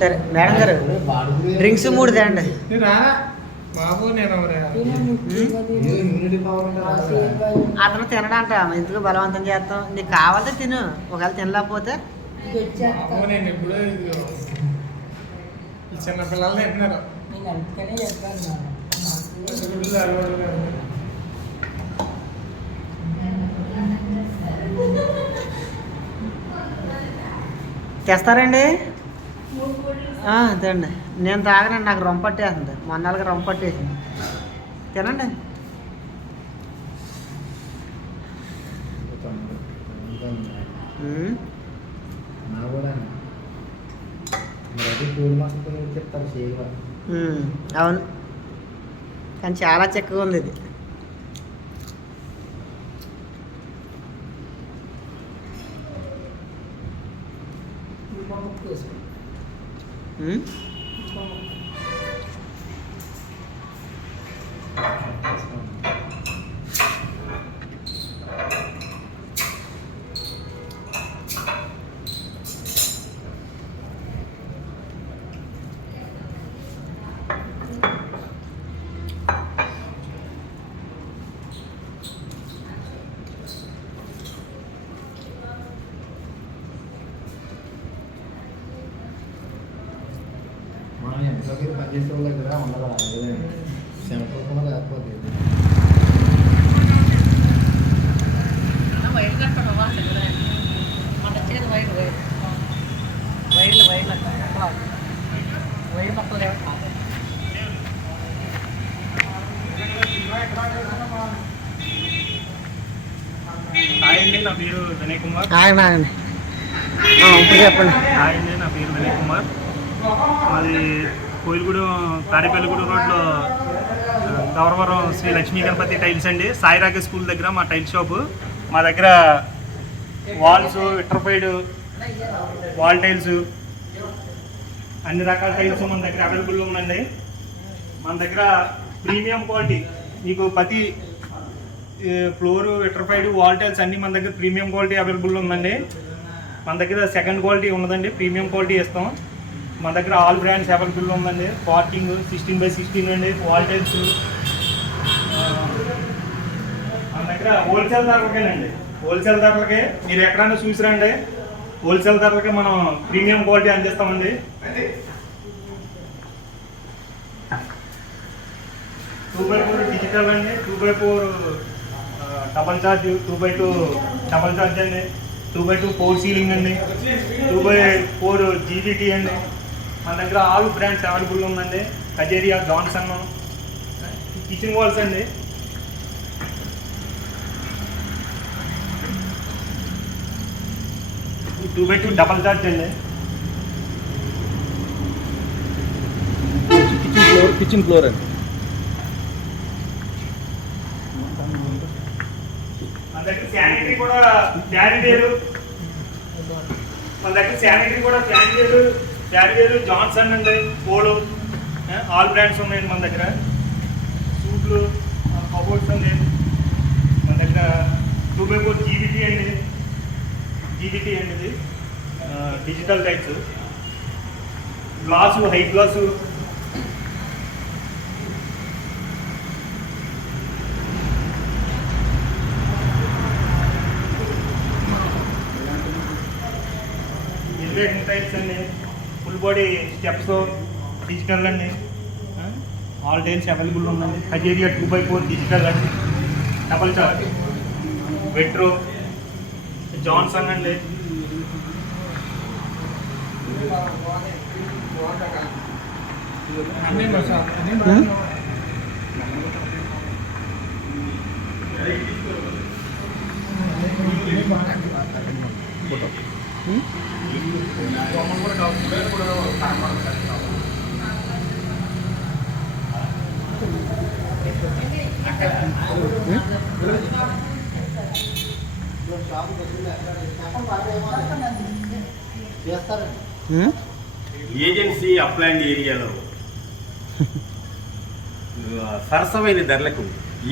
సరే మేడం గారు డ్రింక్స్ మూడు తేండి. అతను తినడంట ఎందుకు బలవంతం చేస్తాం నీకు కావాలంటే తిను ఒకవేళ తినలేకపోతే. తింటున్నారు. తెస్తారండి? అదండి నేను తాగనండి నాకు రొమ్మ పట్టేస్తుంది మొన్నలుగా రొమ్మ పట్టేసింది. తినండి. అవును. కానీ చాలా చిక్కగా ఉంది ఇది. ఇంకో ముక్క 嗯？వైర్లు వైర్లు వైర్లు అక్కడ వైర్ మొక్కలు లేవు హాయ్ అండి నా పేరు వినయ్ కుమార్ ఆగండి ఆగండి ఆ, ఇప్పుడు చెప్పండి హాయ్ అండి నా పేరు వినయ్ కుమార్ మాది కోయిలగూడెం తాడేపల్లిగూడెం రోడ్లో గౌరవరం శ్రీ లక్ష్మీ గణపతి టైల్స్ అండి. సాయి స్కూల్ దగ్గర మా టైల్ షాపు. మా దగ్గర వాల్స్ విట్రఫైడ్ వాల్ టైల్స్ అన్ని రకాల టైల్స్ మన దగ్గర అవైలబుల్ ఉందండి మన దగ్గర ప్రీమియం క్వాలిటీ. మీకు ప్రతి ఫ్లోర్ విట్రఫైడ్ వాల్ టైల్స్ అన్నీ మన దగ్గర ప్రీమియం క్వాలిటీ అవైలబుల్ ఉందండి. మన దగ్గర సెకండ్ క్వాలిటీ ఉన్నదండి. ప్రీమియం క్వాలిటీ ఇస్తాం. మన దగ్గర ఆల్ బ్రాండ్స్ అవైలబుల్ ఉందండి. పార్కింగ్ సిక్స్టీన్ బై సిక్స్టీన్ అండి. వాల్ టైల్స్ మన దగ్గర హోల్సేల్ ధరలకేనండి. హోల్సేల్ ధరలకే మీరు ఎక్కడైనా చూసిరండి. హోల్సేల్ ధరలకే మనం ప్రీమియం క్వాలిటీ అందిస్తామండి. టూ బై ఫోర్ డిజిటల్ అండి. Two by four double charge two by two double charge అండి. Two by two four ceiling అండి. టూ బై ఫోర్ జీబీటీ అండి. మన దగ్గర ఆల్ బ్రాండ్స్ అవైలబుల్ ఉందండి. కజేరియా జాన్సన్ కిచెన్ వాల్స్ అండి. Two by two double charge అండి. Kitchen floor kitchen floor అండి. మన దగ్గర శానిటరీ కూడా శానిటరీ మన దగ్గర శానిటరీ కూడా శానిటరీ క్యారియర్ జాన్సన్ ఉంది పోలో ఆల్ బ్రాండ్స్ ఉన్నాయండి మన దగ్గర. సూట్లు కబోర్డ్స్ అండి. మన దగ్గర టూ బై ఫోర్ జీబీటీ అండి. జీబీటీ అండి ఇది. Digital types. Glass high glass. Elevation types అండి. ఫుల్ బాడీ స్టెప్స్ డిజిటల్ అండి ఆల్ టైల్స్ అవైలబుల్ ఉందండి Kajaria two by four digital అండి డబల్ చార్జ్ వెట్రో జాన్సన్ అండి. అన్నీ ఏజెన్సీ అప్లాండ్ ఏరియాలో సరసమైన ధరలకు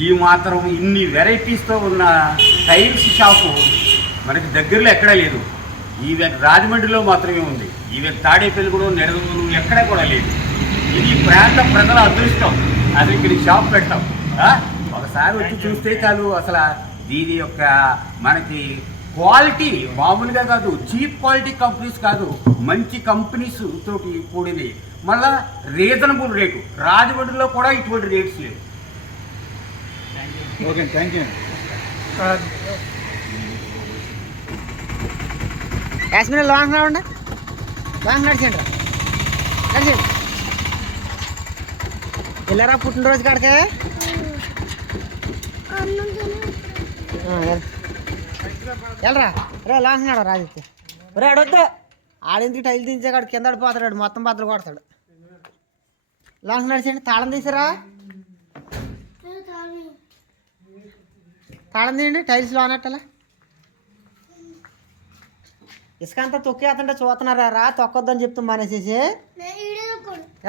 ఈ మాత్రం ఇన్ని వెరైటీస్తో ఉన్న టైల్స్ షాపు మనకి దగ్గరలో ఎక్కడా లేదు. ఈ రాజమండ్రిలో మాత్రమే ఉంది. ఈవెన్ తాడేపల్లిగూడెం నెడదూరు ఎక్కడ కూడా లేదు. ఇది ఈ ప్రాంత ప్రజల అదృష్టం. అసలు ఇక్కడ షాప్ పెట్టాం ఒకసారి వచ్చి చూస్తే చాలు అసలు దీని యొక్క మనకి క్వాలిటీ మామూలుగా కాదు చీప్ క్వాలిటీ కంపెనీస్ కాదు మంచి కంపెనీస్ తోటి కూడింది. మళ్ళా రీజనబుల్ రేటు. రాజమండ్రిలో కూడా ఇటువంటి రేట్స్ లేవు. Okay thank you. Kashmir long రావండి లాంగ్ నడిచండి నడిచండి వెళ్ళారా పుట్టినరోజు కాడికే. వెళ్ళరా రే లాంగ్ నాడు రాజిత్య రే అడొద్దు ఆడింటికి టైల్ దించే కాడు కింద పడిపోతాడు మొత్తం బద్దలు కొడతాడు. లాంగ్ నడిచండి తాళం తీసారా? తాళం తీయండి టైల్స్ లోనట్టలా ఇసుక అంతా తొక్కేస్తుంటే చూస్తున్నారా? రా తొక్కొద్దని చెప్తాం మానేసేసి.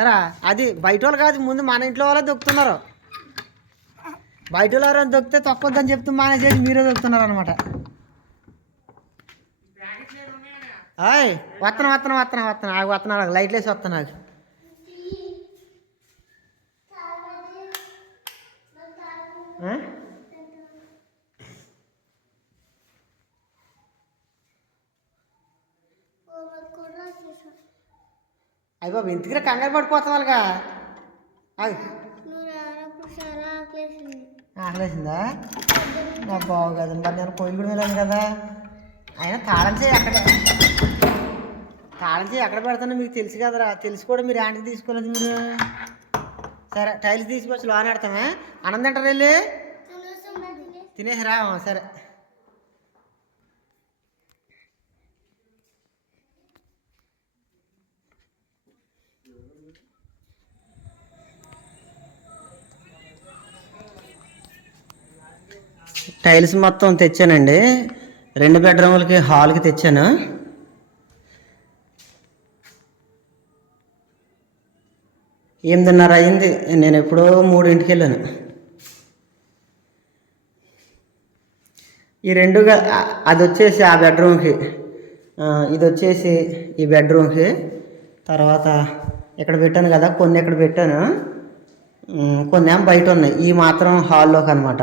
ఎరా అది బయట వాళ్ళు కాదు ముందు మన ఇంట్లో వాళ్ళే దొక్కుతున్నారు బయట వాళ్ళు ఎవరైనా దొక్కితే తొక్కొద్దని చెప్తాం మానేసేసి మీరే దొక్కుతున్నారు అనమాట ఆయ్ వత్తన వత్తన వత్తన వత్తన. ఆగు వత్తన ఆగు. లైట్లు వేసి వత్తన ఆగు. అయ్యి బాబు ఇంటికి కంగారు పడిపోతాం అది ఆకలేసిందా? నా బాగు కదండి నేను కోయిలు కూడా వెళ్ళాను కదా. ఆయన తాళం చేయి అక్కడే. తాళం ఎక్కడ పెడతానో మీకు తెలుసు కదరా. తెలుసు కూడా మీరు యాంటికి తీసుకోలేదు మీరు. సరే టైల్స్ తీసుకొచ్చి లోన్ ఆడతామే అన్నం అంటారు వెళ్ళి? తినేసిరా? సరే. టైల్స్ మొత్తం తెచ్చానండి. రెండు బెడ్రూములకి హాల్కి తెచ్చాను. ఎనిమిదిన్నర అయింది. నేను ఎప్పుడో మూడింటికి వెళ్ళాను. ఈ రెండు అది వచ్చేసి ఆ బెడ్రూమ్కి. ఇది వచ్చేసి ఈ బెడ్రూమ్కి. తర్వాత ఇక్కడ పెట్టాను కదా కొన్ని ఇక్కడ పెట్టాను. కొన్ని ఏమో బయట ఉన్నాయి. ఈ మాత్రం హాల్లోకి అనమాట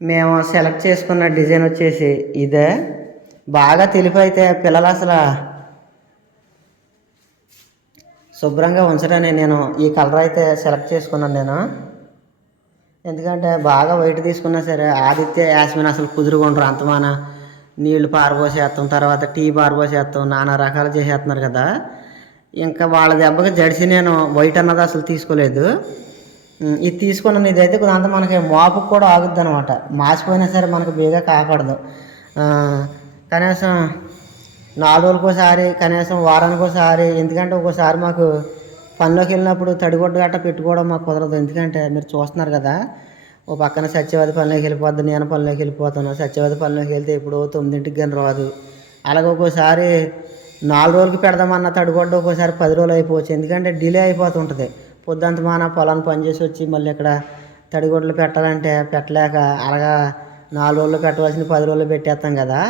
మేము సెలెక్ట్ చేసుకున్న డిజైన్ వచ్చేసి ఇదే. బాగా తెలిపైతే పిల్లలు అసలు శుభ్రంగా ఉంచడానికి నేను ఈ కలర్ అయితే సెలెక్ట్ చేసుకున్నాను నేను. ఎందుకంటే బాగా వైట్ తీసుకున్నా సరే ఆదిత్య యాస్మిన్ అసలు కుదురుకుంటారు అంతమాన నీళ్ళు పారబోసేస్తాం తర్వాత టీ పారబోసేస్తాం నానా రకాలు చేసేస్తున్నారు కదా. ఇంకా వాళ్ళ దెబ్బకి జడిసి నేను వైట్ అన్నది అసలు తీసుకోలేదు. ఇది తీసుకున్నాను ఇదైతే కొంత మనకి మాపు కూడా ఆగుద్ది అనమాట మాసిపోయినా సరే మనకు బేగా కాపాడదు. కనీసం నాలుగు రోజులకోసారి కనీసం వారానికి ఒకసారి ఎందుకంటే ఒక్కోసారి మాకు పనిలోకి వెళ్ళినప్పుడు తడిగొడ్డు గట్ట పెట్టుకోవడం మాకు కుదరదు. ఎందుకంటే మీరు చూస్తున్నారు కదా ఓ పక్కన సత్యవాది పనిలోకి వెళ్ళిపోద్ది నేను పనిలోకి వెళ్ళిపోతాను. సత్యవాది పనిలోకి వెళ్తే ఇప్పుడు తొమ్మిదింటికి కానీ రాదు. అలాగే ఒక్కోసారి నాలుగు రోజులకి పెడదామన్న తడిగొడ్డ ఒక్కోసారి పది రోజులు అయిపోవచ్చు. ఎందుకంటే డిలే అయిపోతుంటుంది పొద్దుంత మాన పొలాన్ని పనిచేసి వచ్చి మళ్ళీ ఇక్కడ తడిగొడ్లు పెట్టాలంటే పెట్టలేక అలాగా నాలుగు రోజులు పెట్టవలసిన పది రోజులు పెట్టేస్తాం కదా.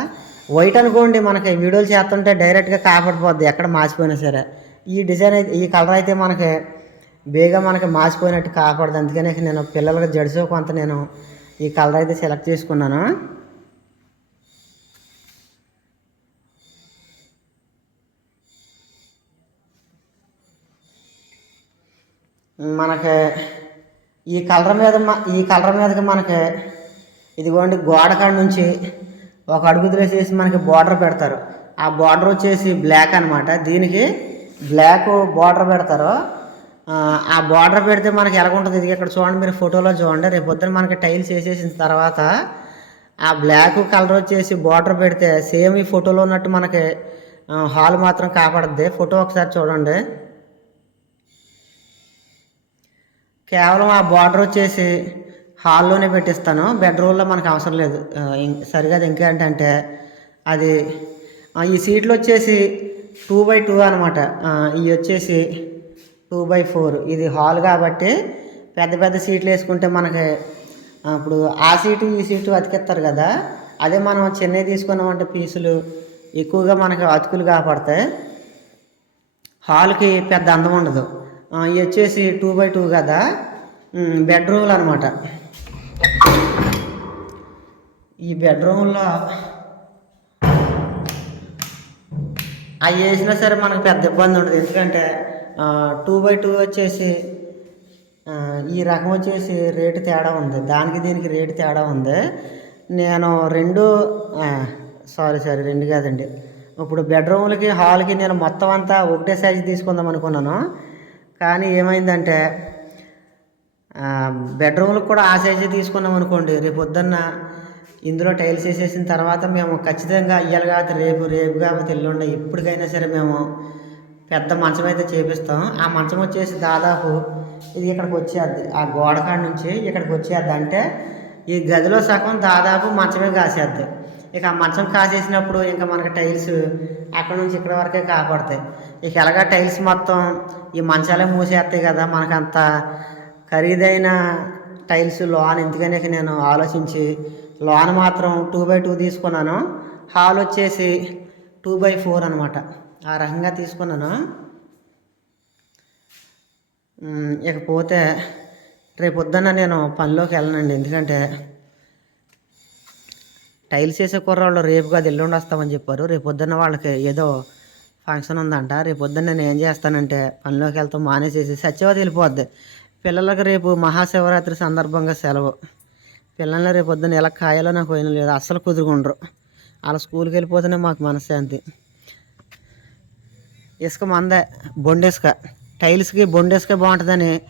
వైట్ అనుకోండి మనకి వీడియోలు చేస్తుంటే డైరెక్ట్గా కాపాడిపోద్ది ఎక్కడ మార్చిపోయినా సరే. ఈ డిజైన్ అయితే ఈ కలర్ అయితే మనకి బేగా మనకి మార్చిపోయినట్టు కాపాడదు అందుకనే నేను పిల్లలకి జడిసో కొంత నేను ఈ కలర్ అయితే సెలెక్ట్ చేసుకున్నాను. మనకి ఈ కలర్ మీద ఈ కలర్ మీదకి మనకి ఇదిగోండి గోడ కాడ నుంచి ఒక అడుగు వేసేసి మనకి బార్డర్ పెడతారు. ఆ బార్డర్ వచ్చేసి బ్లాక్ అనమాట దీనికి బ్లాక్ బార్డర్ పెడతారు. ఆ, బార్డర్ పెడితే మనకి ఎలాగుంటుంది ఇది ఇక్కడ చూడండి మీరు ఫోటోలో చూడండి. రేపు పొద్దున మనకి టైల్స్ వేసేసిన తర్వాత ఆ బ్లాక్ కలర్ వచ్చేసి బార్డర్ పెడితే సేమ్ ఈ ఫోటోలో ఉన్నట్టు మనకి హాల్ మాత్రం కాపాడుద్ది. ఫోటో ఒకసారి చూడండి. కేవలం ఆ బార్డర్ వచ్చేసి హాల్లోనే పెట్టిస్తాను. బెడ్రూమ్లో మనకు అవసరం లేదు. సరిగా అది ఇంకేంటంటే అది ఈ సీట్లు వచ్చేసి టూ బై టూ అనమాట ఇవి వచ్చేసి టూ బై ఫోర్. ఇది హాల్ కాబట్టి పెద్ద పెద్ద సీట్లు వేసుకుంటే మనకి ఇప్పుడు ఆ సీటు ఈ సీటు అతికిస్తారు కదా. అదే మనం చెన్నై తీసుకున్నామంటే పీసులు ఎక్కువగా మనకి అతుకులు కాపాడతాయి. హాల్కి పెద్ద అందం ఉండదు. ఇవి వచ్చేసి టూ బై టూ కదా. బెడ్రూమ్లు అనమాట ఈ బెడ్రూమ్లో అవి వేసినా సరే మనకు పెద్ద ఇబ్బంది ఉండదు. ఎందుకంటే టూ బై టూ వచ్చేసి ఈ రకం వచ్చేసి రేటు తేడా ఉంది. దానికి దీనికి రేటు తేడా ఉంది. నేను రెండు సారీ సారీ రెండు కాదండి. ఇప్పుడు బెడ్రూమ్లకి హాల్కి నేను మొత్తం అంతా ఒకటే సైజు తీసుకుందాం అనుకున్నాను. కానీ ఏమైందంటే బెడ్రూమ్లకు కూడా ఆ సైజే తీసుకున్నాం అనుకోండి రేపు పొద్దున్న ఇందులో టైల్స్ వేసేసిన తర్వాత మేము ఖచ్చితంగా అయ్యాలి కాబట్టి రేపు రేపు కాబట్టి ఎల్లుండ ఎప్పటికైనా సరే మేము పెద్ద మంచం అయితే చేపిస్తాం. ఆ మంచం వచ్చేసి దాదాపు ఇది ఇక్కడికి వచ్చేద్ది ఆ గోడ కాడ నుంచి ఇక్కడికి వచ్చేద్ది అంటే ఈ గదిలో సగం దాదాపు మంచమే కాసేద్ది ఇక ఆ మంచం కాసేసినప్పుడు ఇంకా మనకి టైల్స్ అక్కడ నుంచి ఇక్కడ వరకే కాపాడతాయి. ఇక ఎలాగ టైల్స్ మొత్తం ఈ మంచాలే మూసేస్తాయి కదా మనకంత ఖరీదైన టైల్స్ లోన్. ఎందుకని నేను ఆలోచించి లోన్ మాత్రం టూ బై టూ తీసుకున్నాను. హాల్ వచ్చేసి టూ బై ఫోర్ అనమాట ఆ రకంగా తీసుకున్నాను. ఇకపోతే రేపు పొద్దున్న నేను పనిలోకి వెళ్ళనండి. ఎందుకంటే టైల్స్ వేసే కుర్రాళ్ళు రేపు కాదు ఎల్లుండి వస్తామని చెప్పారు. రేపు పొద్దున్న వాళ్ళకి ఏదో ఫంక్షన్ ఉందంట. రేపు పొద్దున్న నేను ఏం చేస్తానంటే పనిలోకి వెళ్తాం మానేసేసి సత్యవతి వెళ్ళిపోద్ది. పిల్లలకు రేపు మహాశివరాత్రి సందర్భంగా సెలవు. పిల్లల్ని రేపు పొద్దున్న ఎలా కాయాలో నాకు పోయిన లేదు. అస్సలు కుదురుకుండరు అలా స్కూల్కి వెళ్ళిపోతేనే మాకు మనశ్శాంతి ఇసుక మందే బొండిసుక టైల్స్కి బొండిసుక బాగుంటుందని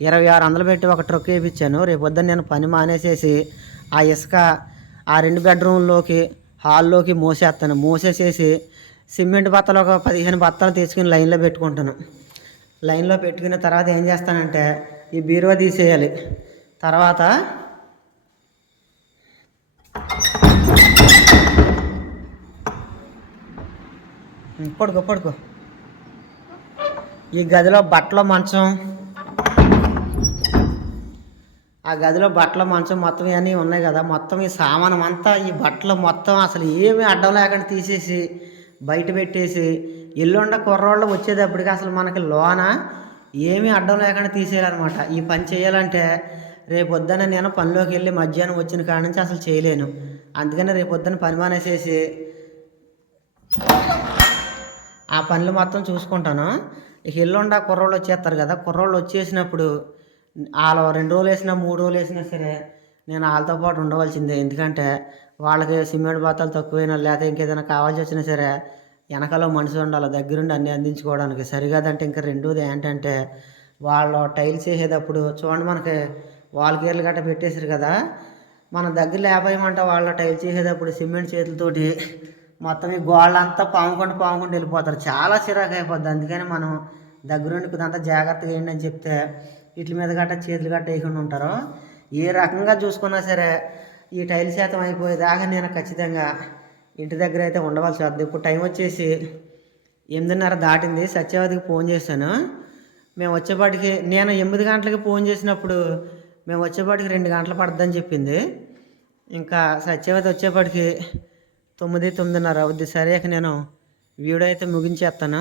ఇరవై ఆరు వందలు పెట్టి ఒక ట్రక్ వేయించాను రేపు పొద్దున్న నేను పని మానేసేసి ఆ ఇసుక ఆ రెండు బెడ్రూమ్లోకి హాల్లోకి మోసేస్తాను. మోసేసేసి సిమెంట్ బత్తలు ఒక పదిహేను బత్తాలు తీసుకుని లైన్లో పెట్టుకుంటాను. లైన్లో పెట్టుకున్న తర్వాత ఏం చేస్తానంటే ఈ బీరువా తీసేయాలి. తర్వాత పడుకో పడుకో. ఈ గదిలో బట్టల మంచం. ఆ గదిలో బట్టల మంచం మొత్తం ఇవన్నీ ఉన్నాయి కదా మొత్తం ఈ సామానం అంతా ఈ బట్టలు మొత్తం అసలు ఏమీ అడ్డం లేకుండా తీసేసి బయట పెట్టేసి ఎల్లుండ కుర్రోళ్ళు వచ్చేటప్పటికి అసలు మనకి లోన ఏమీ అడ్డం లేకుండా తీసేయాలన్నమాట. ఈ పని చేయాలంటే రేపొద్దున నేను పనిలోకి వెళ్ళి మధ్యాహ్నం వచ్చిన కాడ నుంచి అసలు చేయలేను. అందుకని రేపొద్దున పని మానేసేసి ఆ పనులు మొత్తం చూసుకుంటాను. ఎల్లుండా కుర్రోళ్ళు వచ్చేస్తారు కదా కుర్రోళ్ళు వచ్చేసినప్పుడు వాళ్ళు రెండు రోజులు వేసినా మూడు రోజులు వేసినా సరే నేను వాళ్ళతో పాటు ఉండవలసిందే. ఎందుకంటే వాళ్ళకి సిమెంట్ బాతాలు తక్కువైనా లేకపోతే ఇంకేదైనా కావాల్సి వచ్చినా సరే వెనకాల మనిషి ఉండాలి దగ్గరుండి అన్ని అందించుకోవడానికి. సరికాదంటే ఇంకా రెండోది ఏంటంటే వాళ్ళు టైల్స్ వేసేటప్పుడు చూడండి మనకి వాల్ గేర్లు గట్ట పెట్టేశారు కదా మన దగ్గర లేపేయమంటే వాళ్ళ టైల్స్ చేసేటప్పుడు సిమెంట్ చేతులతోటి మొత్తం ఈ గోళ్ళంతా పాముకుంటూ పాముకుంటూ వెళ్ళిపోతారు. చాలా చిరాకు అయిపోద్ది. అందుకని మనం దగ్గరుండి కొంత జాగ్రత్తగా వేయండి అని చెప్తే వీటి మీద గట్ట చేతులు గట్ట వేయకుండా ఉంటారు. ఏ రకంగా చూసుకున్నా సరే ఈ టైల్ శాతం అయిపోయేదాకా నేను ఖచ్చితంగా ఇంటి దగ్గర అయితే ఉండవలసి వద్దు ఇప్పుడు టైం వచ్చేసి ఎనిమిదిన్నర దాటింది. సత్యవతికి ఫోన్ చేశాను. మేము వచ్చేపాటికి నేను ఎనిమిది గంటలకి ఫోన్ చేసినప్పుడు మేము వచ్చేపాటికి రెండు గంటలు పడుతుందని చెప్పింది. ఇంకా సత్యవతి వచ్చేపాటికి తొమ్మిది తొమ్మిదిన్నర అవుద్ది. సరే ఇక నేను వీడియో అయితే ముగించేస్తాను